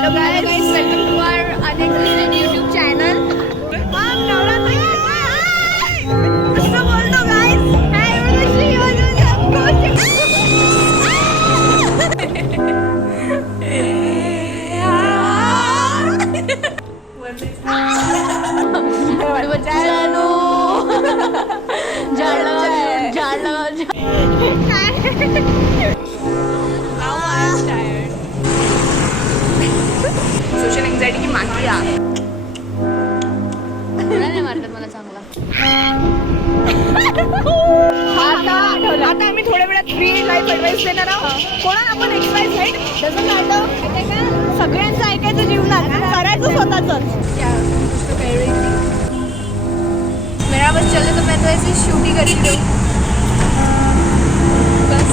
Hello guys, welcome to our unexpected YouTube channel. असं बोलतो guys. Hi, Urvashi, social anxiety की माकिया नाही मारतात मला चांगला. आता आम्ही थोड्या वेळात फ्री लाईफ ॲडवाइस देणार आहोत. कोणाला आपण XYZ डझंट मॅटर, सगळ्यांचं ऐकायचं जीवनात, करायचं स्वतःच. मेरा बस चले तो मैं तो ऐसे शूट ही करी हूँ बस.